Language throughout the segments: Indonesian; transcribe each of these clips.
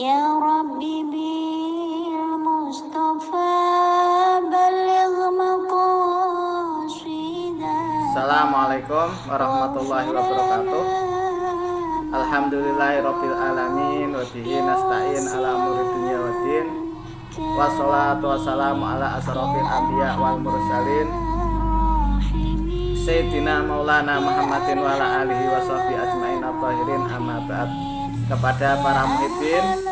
Ya Rabbi bil Mustafa baligh maqasidah. Assalamualaikum warahmatullahi wabarakatuh. Alhamdulillahirabbil alamin wa bihi nasta'in ala umuri dunya waddin. Wassalatu wassalamu ala asrofil anbiya wal mursalin Sayyidina Maulana Muhammadin wa ala alihi wa sahbihi ajmain at-tahirin, amma ba'd. Kepada para muhibbin,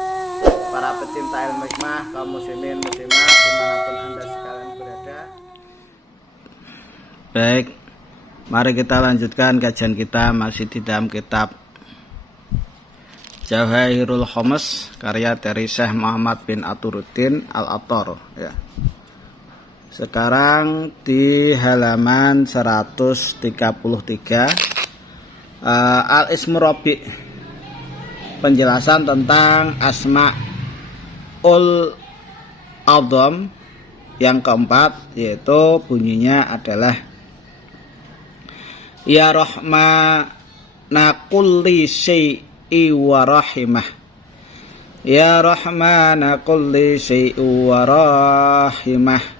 para pecinta ilmu hikmah, kaum muslimin muslimat dimanapun anda sekalian berada. Baik, mari kita lanjutkan kajian kita masih di dalam kitab Jawahirul Khamas karya dari Syekh Muhammad bin Aturuddin Al-Attar ya. Sekarang di halaman 133 Al-Ismu Rabi', penjelasan tentang Asma'ul A'dzam yang keempat, yaitu bunyinya adalah Ya Rahmana kulli syai'i wa rahimah. Ya Rahmana kulli syai'i wa rahimah.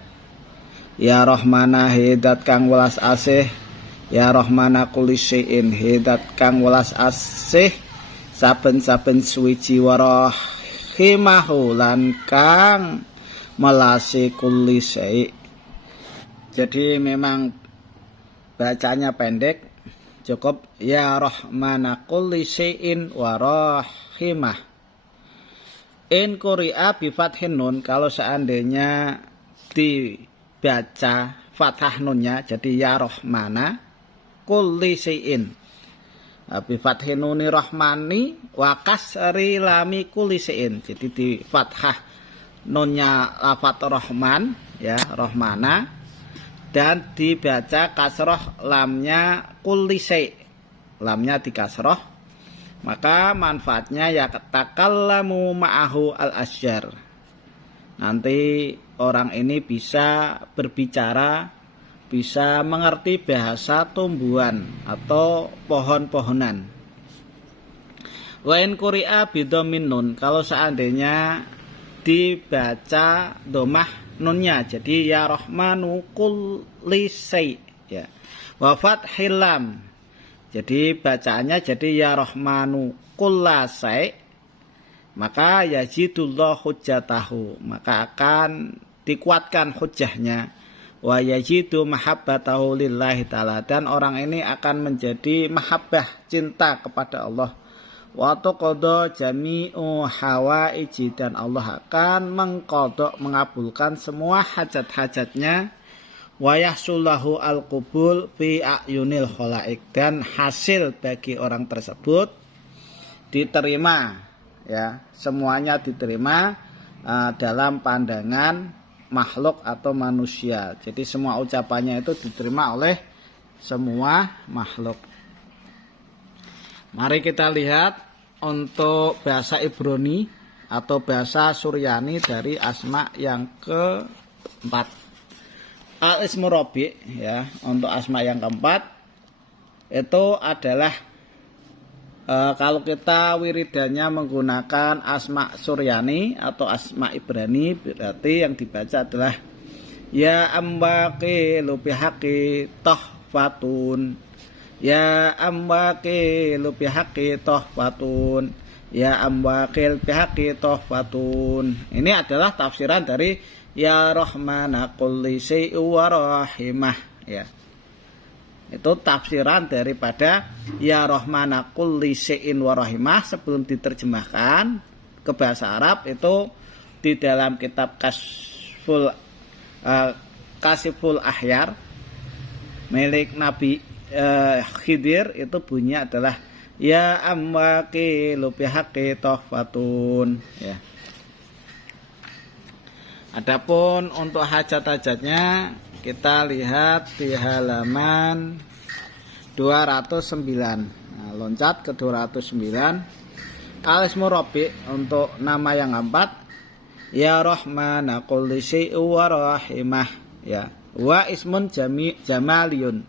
Ya Rahmana hidat kang welas asih. Ya Rahmana kulli syai'in hidat kang welas asih saben-saben suwiji wa rahimahu lan kang melasi kulli syai'. Jadi memang bacanya pendek, cukup Ya Rahmana kulli syai'in wa rahimah. In quri'a bi fathin nun, kalau seandainya dibaca fathah nunnya jadi Ya Rahmana kulli syai'in bi fathin nuni rahmani wa kasri lami kulli syai'in. Jadi di fathah nunnya lafaz rahman ya, rahmana, dan dibaca kasroh lamnya kulli syai', lamnya di kasroh, maka manfaatnya ya takallamu ma'ahu al-asjar. Nanti orang ini bisa berbicara, bisa mengerti bahasa tumbuhan atau pohon-pohonan. Wa in quri'a bidhammin nun, kalau seandainya dibaca domah nunnya jadi Ya Rahmanu kulli syai' ya. Wa fathil lam, jadi bacaannya jadi Ya Rahmanu kulla syai', maka yazidullahu hujjatahu, maka akan dikuatkan hujjahnya. Wa yajidu mahabbatahu lillahi ta'ala, dan orang ini akan menjadi mahabbah, cinta kepada Allah. Wa tuqadha jami'u hawaiji, dan Allah akan mengqadha, mengabulkan semua hajat-hajatnya. Wa yahsullahu al-qubul fi a'yunil khalaik, dan hasil bagi orang tersebut diterima ya, semuanya diterima dalam pandangan makhluk atau manusia. Jadi semua ucapannya itu diterima oleh semua makhluk. Mari kita lihat untuk bahasa Ibrani atau bahasa Suryani dari asma yang keempat. Al-Ismu Rabi' ya, untuk asma yang keempat itu adalah kalau kita wiridannya menggunakan asma Suryani atau asma Ibrani, berarti yang dibaca adalah Ya amwaqilu bihaqi tahfatun. Ya amwaqilu bihaqi tahfatun. Ya amwaqil bihaqi tahfatun. Ini adalah tafsiran dari Ya Rahmana kulli syai'in wa rahimah ya. Itu tafsiran daripada Ya Rahmana kulli syai'in wa rahimah sebelum diterjemahkan ke bahasa Arab. Itu di dalam kitab Kasiful Ahyar milik Nabi Khidir, itu bunyinya adalah Ya amwaqilu bihaqqi tahfatun ya. Adapun untuk hajat-hajatnya kita lihat di halaman 209. Nah, loncat ke 209. Al-Ismu Rabi' untuk nama yang keempat Ya Rahmana kulli syai'in wa rahimah ya. Wa ismun jamaliyun.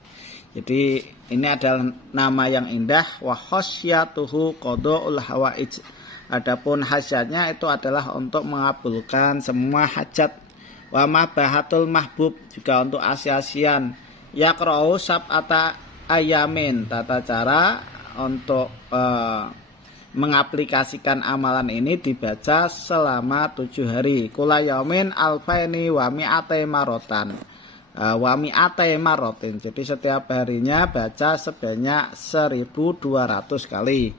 Jadi ini adalah nama yang indah. Wa khasyatuhu qadaul hawaij. Adapun hajatnya itu adalah untuk mengabulkan semua hajat. Wa mabahatul mahbub, juga untuk asi-asian. Yaqra'u sab'ata ayamin. Tata cara untuk mengaplikasikan amalan ini dibaca selama 7 hari. Kula yaumin alfaini wa mi'atai marotan. Wa mi'atai marotin. Jadi setiap harinya baca sebanyak 1200 kali.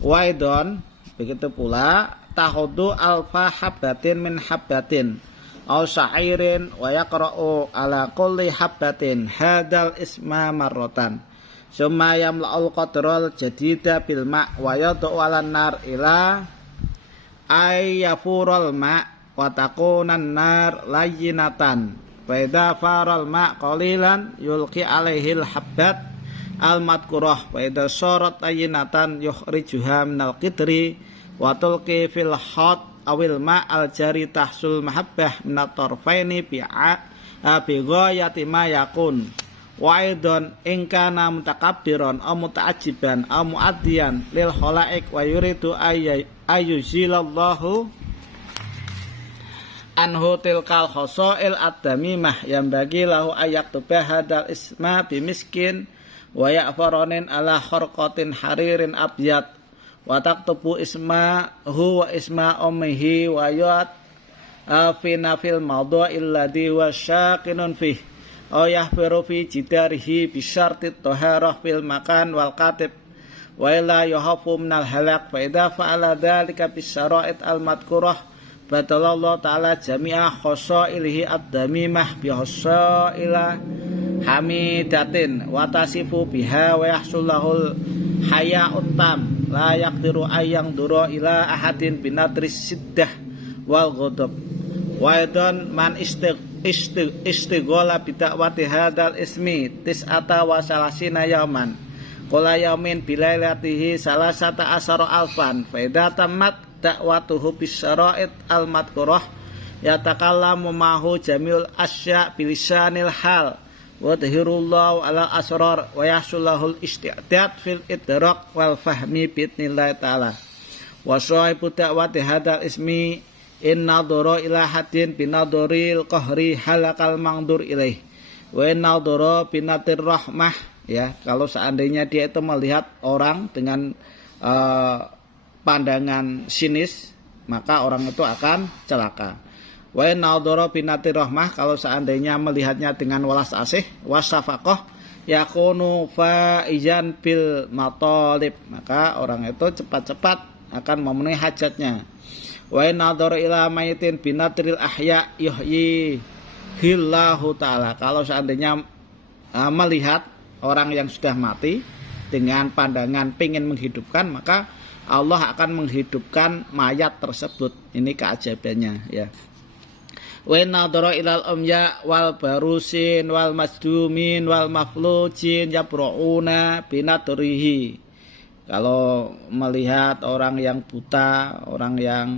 Waidon, begitu pula tahudu alfa habbatin min habbatin au sa'irin wa yaqra'u ala kulli habbatin hadal isma marrotan. Summa yamla'ul qadral jadida bil ma' wa yad'u 'alan nar ila ayyafural ma' wa taqunan nar layyinatan. Fa idza faral ma' qalilan yulqi 'alaihil habbat al madkurah wa idza sarat layyinatan yukhrijuha minal qidri wa tulqi fil hot awil ma' al jari tahsul mahabbah minat tarfaini bi'a bi ghayati ma yakun. Wa aidon ingkana mutakabbiran aw muta'ajiban aw muaddiyan lil khalaik wa yuridu ayyuzilallahu anhu tilkal khosail ad-damimah yang bagi lahu ayaktuba hadal isma bimiskin wa ya'faranin ala khorqatin haririn abyad wa taktubu ismahu wa isma ummihi wa yat afina fil mawdu'il ladhi wa syaqinun fih aw yahfiru fi jidarihi bisyartit taharah fil makan wal katib wa illa yuhafu minal halak fa idza fa'ala dhalika bisyara'it al madkurah batalallahu ta'ala jami'a khosailihi ad-damimah bi khosaila hamidatin wa tasifu biha wa yahsullahul haya'ut tam la yaqdiru ayyang dura ila ahadin binadris siddah wal ghadab wa idan man istighala bidakwati hadal ismi tis'ata wa salasina yauman qala yaumin bilailatihi salasata asara alfan fa idza tammat dakwatuhu bisyara'it al madkurah yatakallamu mahu jami'ul asya bilisanil hal wa dhahirullahu ala asrar wa yahsulahul isti'dad fil idrak wal fahmi bi'idnillahi ta'ala wa sahibu dakwati hadal ismi inna dhara ila hadin binadharil qahri halakal mangdur ilaih wa inna dhara binatir rahmah, ya, kalau seandainya dia itu melihat orang dengan pandangan sinis maka orang itu akan celaka. Wa inna dhara binatir rahmah, kalau seandainya melihatnya dengan walas asih wasafaqah yakunu faizan bil matalib, maka orang itu cepat-cepat akan memenuhi hajatnya. Wa inna dhara ila mayitin binatril ahya yuhyi hillahu ta'ala, kalau seandainya melihat orang yang sudah mati dengan pandangan pingin menghidupkan, maka Allah akan menghidupkan mayat tersebut. Ini keajabannya, ya. Wa inna dhara ilal umya wal barusin wal masdumin wal maflujin yabra'una binatrihi, kalau melihat orang yang buta, orang yang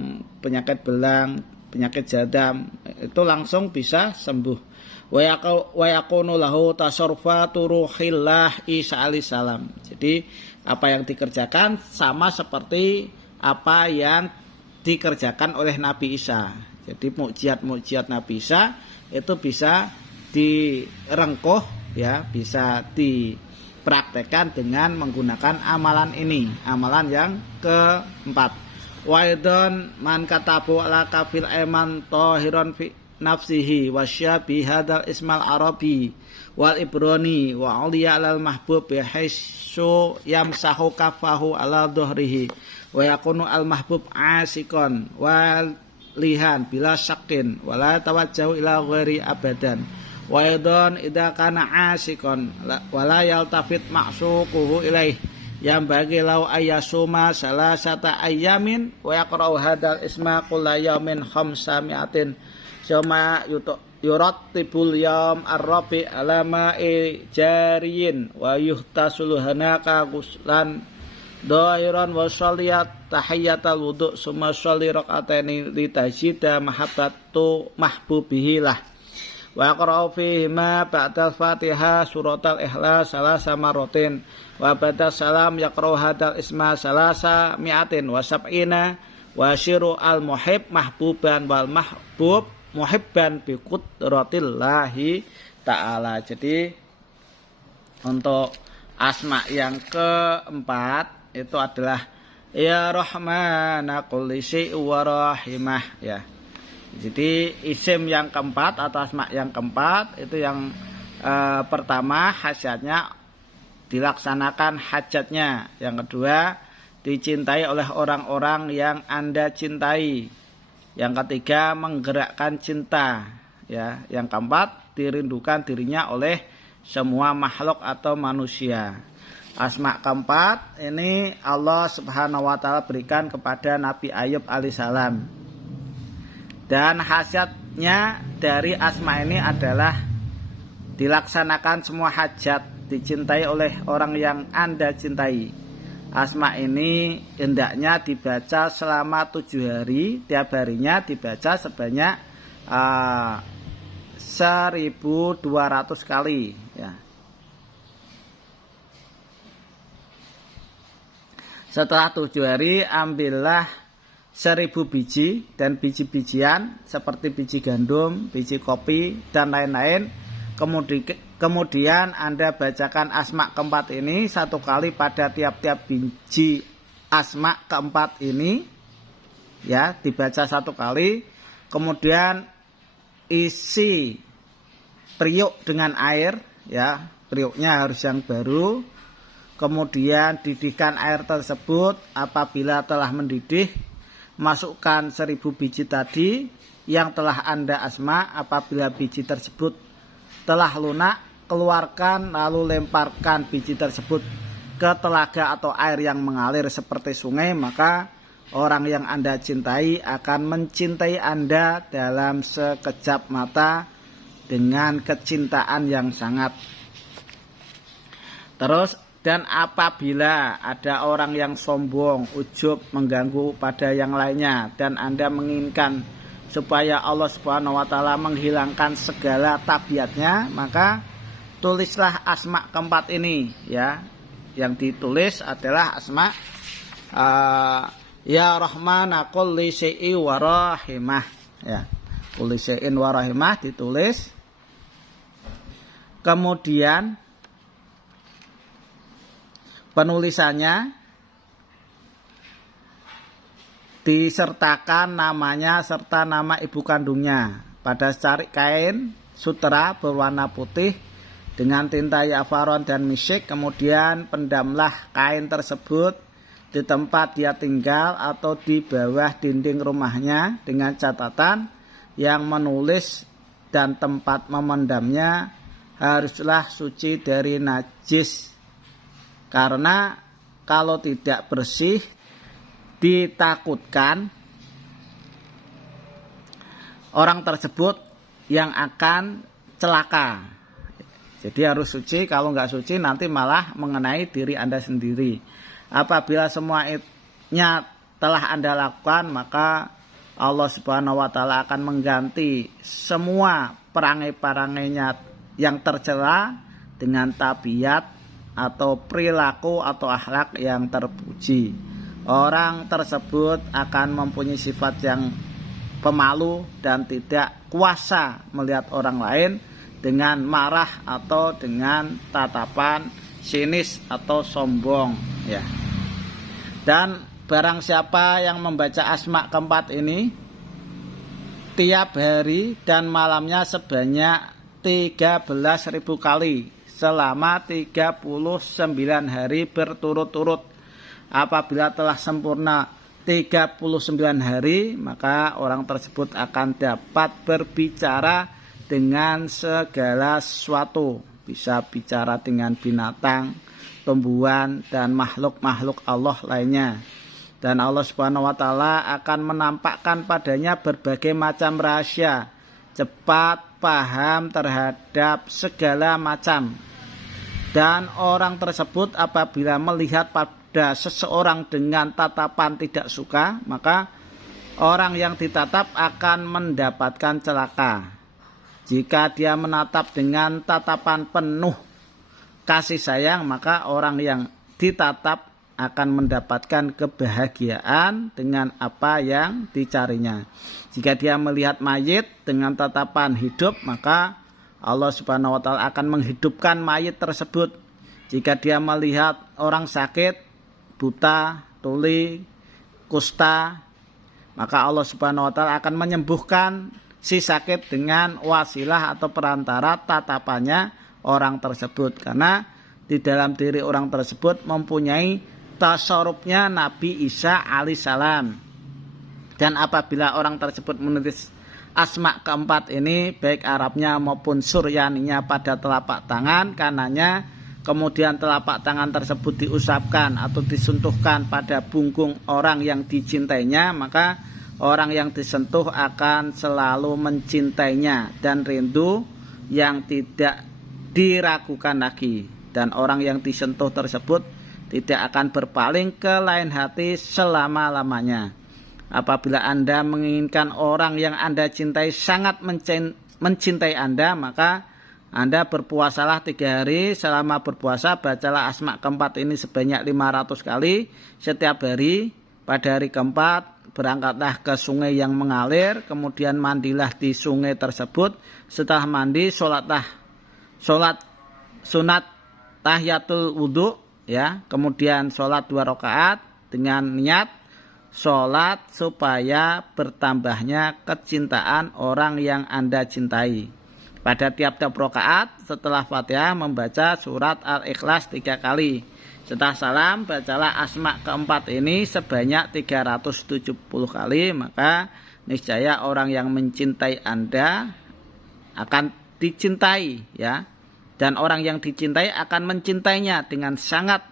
penyakit belang, penyakit jadam, itu langsung bisa sembuh. Wa yakunu lahu tasarrufatu ruhillah Isa alaihi salam. Jadi apa yang dikerjakan sama seperti apa yang dikerjakan oleh Nabi Isa. Jadi mukjizat Nabi Isa itu bisa direngkuh, ya, bisa dipraktekkan dengan menggunakan amalan ini, amalan yang keempat. Waidon man katabu ala kafil eman tahiron fi nafsihi wasyabi hadal ismal arabi wal ibrani wa uliya alal mahbub bihaisu yamsahu kafahu ala dhuhrihi wa yakunu al mahbub asikon wal lihan bila syakin wala tawajjahu ila ghairi abadan wa idon idza kana asikon wala yaltafit ma'suquhu ilaih yang bagi lau ayasuma salasata ayamin wa yaqra'u hadal isma kulla yaumin khamsamiatin sama yurattibul yaum ar-rabi alama jariyin wa yuhtasul hanaka ghuslan dhahiran wa sholiyat tahiyatal wudu summa sholli rakaataini li tajida mahabbatu mahbubihi lah wa yaqra'u fihima ba'dal Fatihah suratal Ikhlas salasa marratin wa ba'da salam yaqra'u hadal isma salasa mi'atin wa sab'ina wa syiru al muhib mahbuban wal mahbub muhibban bi qudratillahi ta'ala. Jadi untuk asma yang keempat itu adalah ya rahmana kulli syai'in wa rahimah ya. Jadi isim yang keempat atau asma yang keempat itu yang pertama hajatnya dilaksanakan hajatnya, yang kedua dicintai oleh orang-orang yang Anda cintai, yang ketiga menggerakkan cinta ya, yang keempat dirindukan dirinya oleh semua makhluk atau manusia. Asma keempat ini Allah Subhanahu wa taala berikan kepada Nabi Ayub alaihissalam. Dan khasiatnya dari asma ini adalah dilaksanakan semua hajat, dicintai oleh orang yang Anda cintai. Asma ini hendaknya dibaca selama 7 hari, tiap harinya dibaca sebanyak 1200 kali ya. Setelah 7 hari ambillah 1000 biji dan biji-bijian seperti biji gandum, biji kopi dan lain-lain. Kemudian Anda bacakan asma keempat ini 1 kali pada tiap-tiap biji asma keempat ini ya, dibaca 1 kali. Kemudian isi periuk dengan air ya, periuknya harus yang baru. Kemudian didihkan air tersebut, apabila telah mendidih masukkan 1000 biji tadi yang telah Anda asma. Apabila biji tersebut telah lunak, keluarkan lalu lemparkan biji tersebut ke telaga atau air yang mengalir seperti sungai, maka orang yang Anda cintai akan mencintai Anda dalam sekejap mata dengan kecintaan yang sangat. Terus, dan apabila ada orang yang sombong, ujub, mengganggu pada yang lainnya, dan Anda menginginkan supaya Allah Subhanahu wa taala menghilangkan segala tabiatnya, maka tulislah asma keempat ini ya. Yang ditulis adalah asma ya rahmana kulli syai'in wa rahimah ya. Kulli syai'in wa rahimah ditulis. Kemudian penulisannya disertakan namanya serta nama ibu kandungnya pada secarik kain sutera berwarna putih dengan tinta yafaron dan misyik. Kemudian pendamlah kain tersebut di tempat dia tinggal atau di bawah dinding rumahnya dengan catatan yang menulis dan tempat memendamnya haruslah suci dari najis. Karena kalau tidak bersih ditakutkan orang tersebut yang akan celaka. Jadi harus suci, kalau nggak suci nanti malah mengenai diri Anda sendiri. Apabila semuanya telah Anda lakukan, maka Allah Subhanahu wa taala akan mengganti semua perangai-perangainya yang tercela dengan tabiat atau perilaku atau akhlak yang terpuji. Orang tersebut akan mempunyai sifat yang pemalu dan tidak kuasa melihat orang lain dengan marah atau dengan tatapan sinis atau sombong ya. Dan barang siapa yang membaca asma keempat ini tiap hari dan malamnya sebanyak 13.000 kali selama 39 hari berturut-turut. Apabila telah sempurna 39 hari, maka orang tersebut akan dapat berbicara dengan segala sesuatu. Bisa bicara dengan binatang, tumbuhan, dan makhluk-makhluk Allah lainnya. Dan Allah Subhanahu wa taala akan menampakkan padanya berbagai macam rahasia, cepat paham terhadap segala macam. Dan orang tersebut apabila melihat pada seseorang dengan tatapan tidak suka, maka orang yang ditatap akan mendapatkan celaka. Jika dia menatap dengan tatapan penuh kasih sayang, maka orang yang ditatap akan mendapatkan kebahagiaan dengan apa yang dicarinya. Jika dia melihat mayit dengan tatapan hidup, maka Allah Subhanahu wa taala akan menghidupkan mayit tersebut. Jika dia melihat orang sakit, buta, tuli, kusta, maka Allah Subhanahu wa taala akan menyembuhkan si sakit dengan wasilah atau perantara tatapannya orang tersebut, karena di dalam diri orang tersebut mempunyai tasarrufnya Nabi Isa alaihissalam. Dan apabila orang tersebut menulis asma keempat ini, baik Arabnya maupun Suryaninya pada telapak tangan kanannya, kemudian telapak tangan tersebut diusapkan atau disentuhkan pada punggung orang yang dicintainya, maka orang yang disentuh akan selalu mencintainya dan rindu yang tidak diragukan lagi. Dan orang yang disentuh tersebut tidak akan berpaling ke lain hati selama-lamanya. Apabila Anda menginginkan orang yang Anda cintai sangat mencintai Anda, maka Anda berpuasalah 3 hari. Selama berpuasa, bacalah asma keempat ini sebanyak 500 kali setiap hari. Pada hari keempat, berangkatlah ke sungai yang mengalir, kemudian mandilah di sungai tersebut. Setelah mandi, sholat sunat tahiyatul wudhu, ya, kemudian sholat 2 rakaat dengan niat sholat supaya bertambahnya kecintaan orang yang Anda cintai. Pada tiap-tiap rakaat setelah Fatihah membaca surat Al-Ikhlas 3 kali. Setelah salam, bacalah asma keempat ini sebanyak 370 kali, maka niscaya orang yang mencintai Anda akan dicintai, ya. Dan orang yang dicintai akan mencintainya dengan sangat,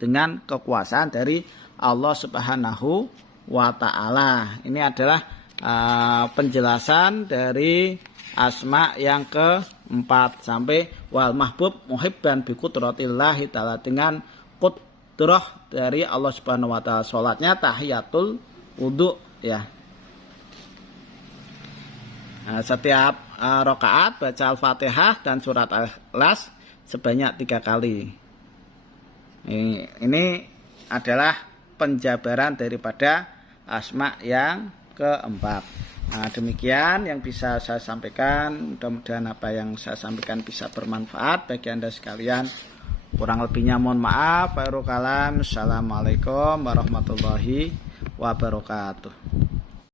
dengan kekuasaan dari Allah Subhanahu wa taala. Ini adalah penjelasan dari asma yang keempat sampai wal mahbub muhibban bi qudratillahi taala, dengan qudrah dari Allah Subhanahu wa taala. Salatnya tahiyatul wudu, ya. Setiap rakaat baca Al-Fatihah dan surat Al-Ikhlas sebanyak 3 kali. Ini adalah penjabaran daripada asma yang keempat. Nah, demikian yang bisa saya sampaikan. Mudah-mudahan apa yang saya sampaikan bisa bermanfaat bagi Anda sekalian. Kurang lebihnya mohon maaf. Assalamualaikum warahmatullahi wabarakatuh.